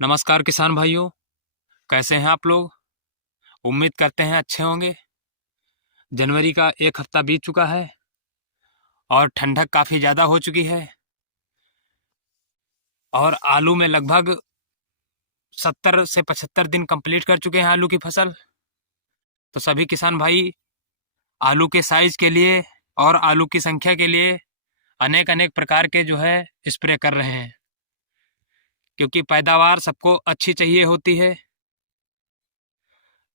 नमस्कार किसान भाइयों, कैसे हैं आप लोग। उम्मीद करते हैं अच्छे होंगे। जनवरी का एक हफ्ता बीत चुका है और ठंडक काफ़ी ज़्यादा हो चुकी है और आलू में लगभग 70 से 75 दिन कंप्लीट कर चुके हैं आलू की फसल। तो सभी किसान भाई आलू के साइज के लिए और आलू की संख्या के लिए अनेक अनेक प्रकार के स्प्रे कर रहे हैं, क्योंकि पैदावार सबको अच्छी चाहिए होती है।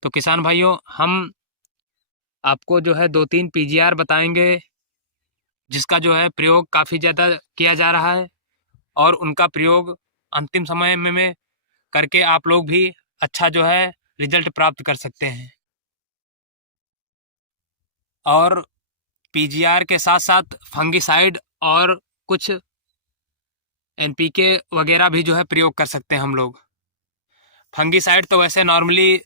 तो किसान भाइयों, हम आपको 2-3 पीजीआर बताएंगे जिसका प्रयोग काफ़ी ज़्यादा किया जा रहा है और उनका प्रयोग अंतिम समय में करके आप लोग भी अच्छा रिजल्ट प्राप्त कर सकते हैं। और पीजीआर के साथ साथ फंगिसाइड और कुछ एनपीके वगैरह भी प्रयोग कर सकते हैं हम लोग। फंगिसाइड तो वैसे नॉर्मली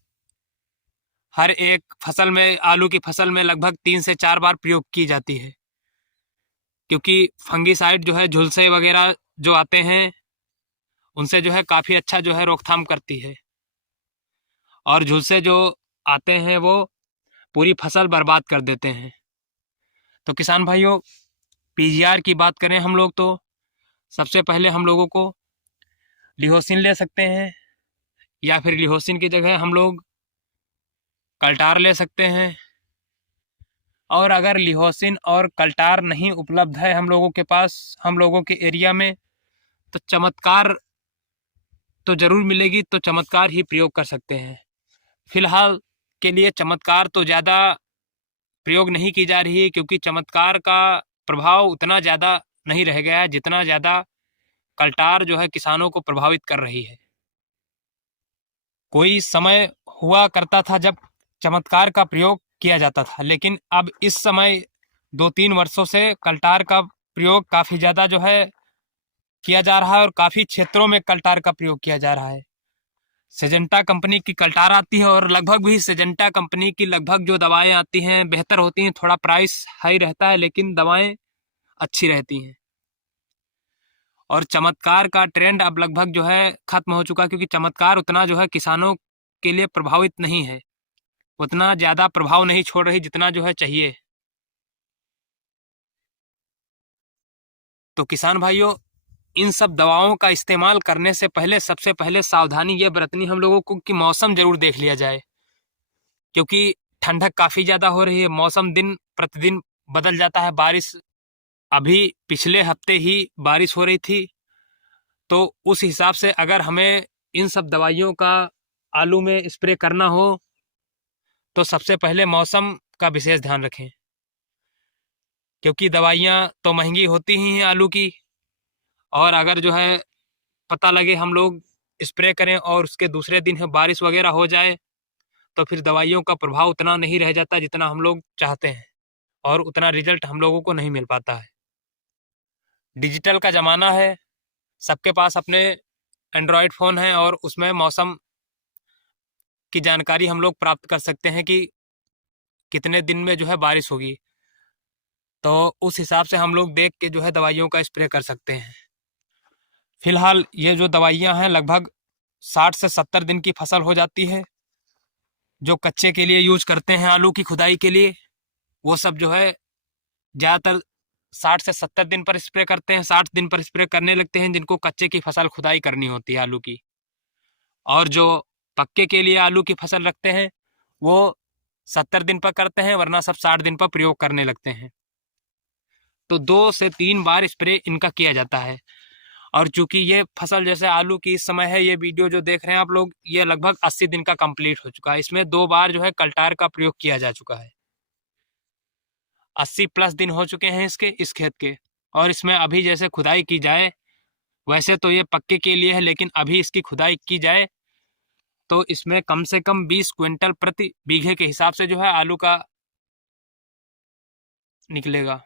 हर एक फसल में, आलू की फसल में लगभग 3 से 4 बार प्रयोग की जाती है, क्योंकि फंगिसाइड झुलसे वगैरह जो आते हैं उनसे काफ़ी अच्छा रोकथाम करती है, और झुलसे जो आते हैं वो पूरी फसल बर्बाद कर देते हैं। तो किसान भाइयों, पीजीआर की बात करें हम लोग तो सबसे पहले हम लोगों को लिहोसिन ले सकते हैं, या फिर लिहोसिन की जगह हम लोग कल्टार ले सकते हैं। और अगर लिहोसिन और कल्टार नहीं उपलब्ध है हम लोगों के पास, हम लोगों के एरिया में, तो चमत्कार तो ज़रूर मिलेगी, तो चमत्कार ही प्रयोग कर सकते हैं। फिलहाल के लिए चमत्कार तो ज़्यादा प्रयोग नहीं की जा रही है, क्योंकि चमत्कार का प्रभाव उतना ज़्यादा नहीं रह गया है जितना ज़्यादा कल्टार किसानों को प्रभावित कर रही है। कोई समय हुआ करता था जब चमत्कार का प्रयोग किया जाता था, लेकिन अब इस समय 2-3 वर्षों से कल्टार का प्रयोग काफ़ी ज़्यादा किया जा रहा है, और काफ़ी क्षेत्रों में कल्टार का प्रयोग किया जा रहा है। सिजेंटा कंपनी की कल्टार आती है, और लगभग भी सिजेंटा कंपनी की लगभग जो दवाएं आती हैं बेहतर होती हैं। थोड़ा प्राइस हाई रहता है, लेकिन दवाएं अच्छी रहती हैं। और चमत्कार का ट्रेंड अब लगभग खत्म हो चुका है, क्योंकि चमत्कार उतना किसानों के लिए प्रभावित नहीं है, उतना ज़्यादा प्रभाव नहीं छोड़ रही जितना चाहिए। तो किसान भाइयों, इन सब दवाओं का इस्तेमाल करने से पहले सबसे पहले सावधानी ये बरतनी हम लोगों को कि मौसम जरूर देख लिया जाए, क्योंकि ठंडक काफ़ी ज़्यादा हो रही है। मौसम दिन प्रतिदिन बदल जाता है। बारिश अभी पिछले हफ्ते ही बारिश हो रही थी, तो उस हिसाब से अगर हमें इन सब दवाइयों का आलू में स्प्रे करना हो तो सबसे पहले मौसम का विशेष ध्यान रखें, क्योंकि दवाइयाँ तो महंगी होती ही हैं आलू की। और अगर पता लगे हम लोग स्प्रे करें और उसके दूसरे दिन बारिश वगैरह हो जाए, तो फिर दवाइयों का प्रभाव उतना नहीं रह जाता जितना हम लोग चाहते हैं, और उतना रिजल्ट हम लोगों को नहीं मिल पाता है। डिजिटल का ज़माना है, सबके पास अपने एंड्रॉयड फ़ोन हैं, और उसमें मौसम की जानकारी हम लोग प्राप्त कर सकते हैं कि कितने दिन में बारिश होगी। तो उस हिसाब से हम लोग देख के दवाइयों का स्प्रे कर सकते हैं। फिलहाल ये जो दवाइयाँ हैं लगभग 60 से 70 दिन की फसल हो जाती है। जो कच्चे के लिए यूज करते हैं आलू की खुदाई के लिए, वो सब ज़्यादातर 60 से 70 दिन पर स्प्रे करते हैं। 60 दिन पर स्प्रे करने लगते हैं जिनको कच्चे की फसल खुदाई करनी होती है आलू की। और जो पक्के के लिए आलू की फसल रखते हैं वो 70 दिन पर करते हैं, वरना सब 60 दिन पर प्रयोग करने लगते हैं। तो 2 से 3 बार स्प्रे इनका किया जाता है। और चूंकि ये फसल जैसे आलू की इस समय है, ये वीडियो जो देख रहे हैं आप लोग, ये लगभग 80 दिन का कंप्लीट हो चुका है। इसमें 2 बार कल्टार का प्रयोग किया जा चुका है। 80 प्लस दिन हो चुके हैं इस खेत के। और इसमें अभी जैसे खुदाई की जाए, वैसे तो ये पक्के के लिए है, लेकिन अभी इसकी खुदाई की जाए तो इसमें कम से कम 20 क्विंटल प्रति बीघे के हिसाब से आलू का निकलेगा,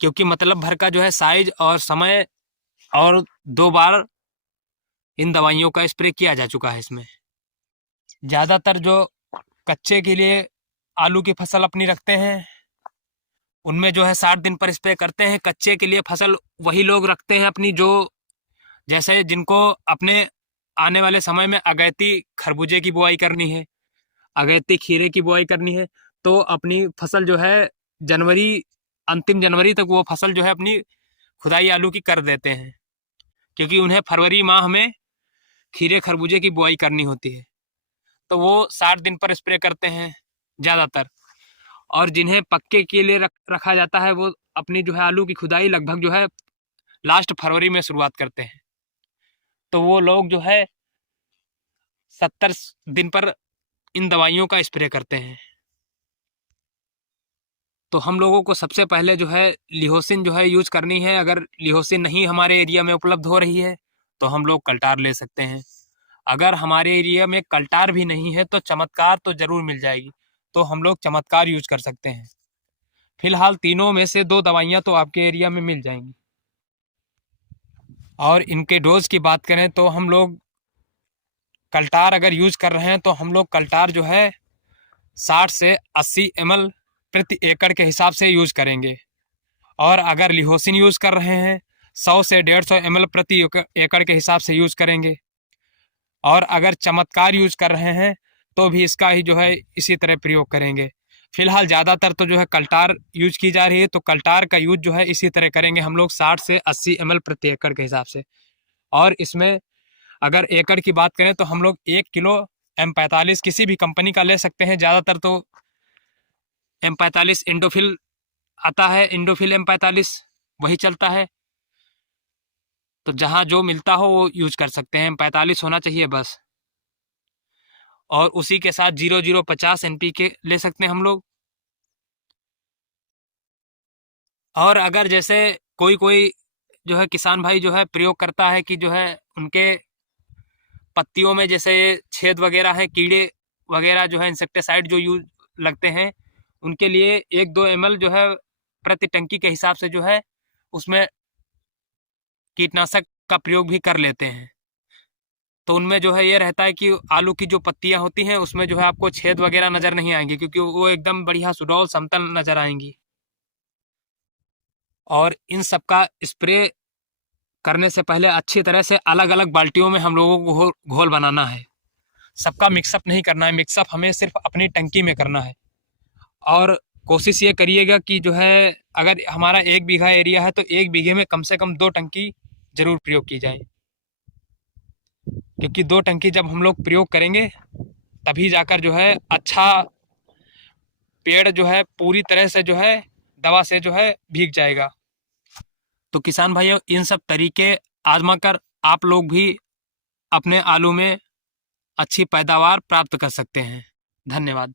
क्योंकि मतलब भर का साइज और समय, और 2 बार इन दवाइयों का स्प्रे किया जा चुका है इसमें। ज़्यादातर जो कच्चे के लिए आलू की फसल अपनी रखते हैं उनमें 60 दिन पर स्प्रे करते हैं। कच्चे के लिए फसल वही लोग रखते हैं अपनी जो जैसे जिनको अपने आने वाले समय में अगैती खरबूजे की बुआई करनी है, अगैती खीरे की बुआई करनी है, तो अपनी फसल जो है जनवरी, अंतिम जनवरी तक वो फसल जो है अपनी खुदाई आलू की कर देते हैं, क्योंकि उन्हें फरवरी माह में खीरे खरबूजे की बुआई करनी होती है। तो वो 60 दिन पर स्प्रे करते हैं ज़्यादातर। और जिन्हें पक्के के लिए रखा जाता है, वो अपनी जो है आलू की खुदाई लगभग जो है लास्ट फरवरी में शुरुआत करते हैं। तो वो लोग जो है 70 दिन पर इन दवाइयों का स्प्रे करते हैं। तो हम लोगों को सबसे पहले जो है लिहोसिन जो है यूज करनी है। अगर लिहोसिन नहीं हमारे एरिया में उपलब्ध हो रही है तो हम लोग कल्टार ले सकते हैं। अगर हमारे एरिया में कल्टार भी नहीं है तो चमत्कार तो ज़रूर मिल जाएगी, तो हम लोग चमत्कार यूज कर सकते हैं। फिलहाल तीनों में से 2 दवाइयाँ तो आपके एरिया में मिल जाएंगी। और इनके डोज की बात करें तो हम लोग कल्टार अगर यूज कर रहे हैं तो हम लोग कल्टार जो है 60 से 80 ml प्रति एकड़ के हिसाब से यूज करेंगे। और अगर लिहोसिन यूज कर रहे हैं 100 से 150 ml प्रति एकड़ के हिसाब से यूज करेंगे। और अगर चमत्कार यूज कर रहे हैं तो भी इसका ही जो है इसी तरह प्रयोग करेंगे। फिलहाल ज़्यादातर तो जो है कल्टार यूज की जा रही है, तो कल्टार का यूज जो है इसी तरह करेंगे हम लोग 60 से 80 ml प्रति एकड़ के हिसाब से। और इसमें अगर एकड़ की बात करें तो हम लोग 1 किलो M45 किसी भी कंपनी का ले सकते हैं। ज़्यादातर तो M45 इंडोफिल आता है, इंडोफिल M45 वही चलता है। तो जहाँ जो मिलता हो वो यूज कर सकते हैं, M45 होना चाहिए बस। और उसी के साथ 0050 NPK ले सकते हैं हम लोग। और अगर जैसे कोई कोई जो है किसान भाई जो है प्रयोग करता है कि जो है उनके पत्तियों में जैसे छेद वगैरह है, कीड़े वगैरह जो है इंसेक्टिसाइड जो यूज लगते हैं, उनके लिए 1-2 ml जो है प्रति टंकी के हिसाब से जो है उसमें कीटनाशक का प्रयोग भी कर लेते हैं। तो उनमें जो है ये रहता है कि आलू की जो पत्तियां होती हैं उसमें जो है आपको छेद वगैरह नज़र नहीं आएंगी, क्योंकि वो एकदम बढ़िया सुडौल समतल नज़र आएंगी। और इन सब का स्प्रे करने से पहले अच्छी तरह से अलग अलग बाल्टियों में हम लोगों को घोल बनाना है। सबका मिक्सअप नहीं करना है, मिक्सअप हमें सिर्फ अपनी टंकी में करना है। और कोशिश ये करिएगा कि जो है अगर हमारा 1 बीघा एरिया है तो 1 बीघे में कम से कम 2 टंकी जरूर प्रयोग की जाए, क्योंकि 2 टंकी जब हम लोग प्रयोग करेंगे तभी जाकर जो है अच्छा पेड़ जो है पूरी तरह से जो है दवा से जो है भीग जाएगा। तो किसान भाइयों, इन सब तरीके आजमा कर आप लोग भी अपने आलू में अच्छी पैदावार प्राप्त कर सकते हैं। धन्यवाद।